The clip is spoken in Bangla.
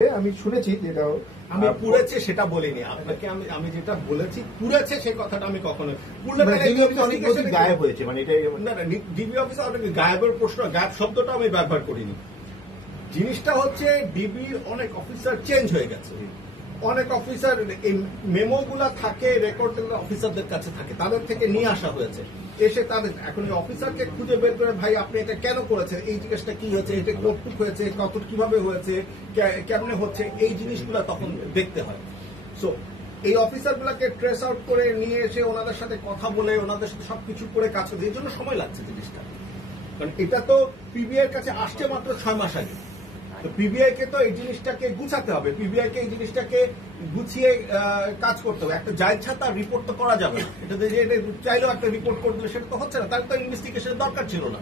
আমি শুনেছি যেটা আমি পুড়েছে সেটা বলিনি আপনাকে, আমি যেটা বলেছি পুড়েছে সেই কথাটা আমি কখনো গায়েব হয়েছে, মানে এটাই না না, ডিবি অফিসে অনেক গায়েবের প্রশ্ন, গায়েব শব্দটা আমি ব্যবহার করিনি। জিনিসটা হচ্ছে ডিবির অনেক অফিসার চেঞ্জ হয়ে গেছে, অনেক অফিসার এই মেমো গুলা থাকে, রেকর্ড অফিসারদের কাছে থাকে, তাদের থেকে নিয়ে আসা হয়েছে। এসে তাদের এখন এই অফিসারকে খুঁজে বের করে, ভাই আপনি এটা কেন করেছেন, এই জিনিসটা কি হয়েছে, এটা কতটুক হয়েছে, কত কিভাবে হয়েছে, কেমনে হচ্ছে, এই জিনিসগুলা তখন দেখতে হয়। সো এই অফিসার গুলাকে ট্রেস আউট করে নিয়ে এসে ওনাদের সাথে কথা বলে ওনাদের সাথে সবকিছু করে কাজ করতে এই জন্য সময় লাগছে জিনিসটা। কারণ এটা তো পিবিআই এর কাছে আসছে মাত্র 6 মাস আগে। তো পিবিআই কে তো এই জিনিসটাকে গুছাতে হবে, পিবিআই কে এই জিনিসটাকে গুছিয়ে কাজ করতে হবে। একটা যাইছা তার রিপোর্ট তো করা যাবে না, এটা চাইলেও একটা রিপোর্ট করে দিলে সেটা তো হচ্ছে না, তার তো ইনভেস্টিগেশনের দরকার ছিল না।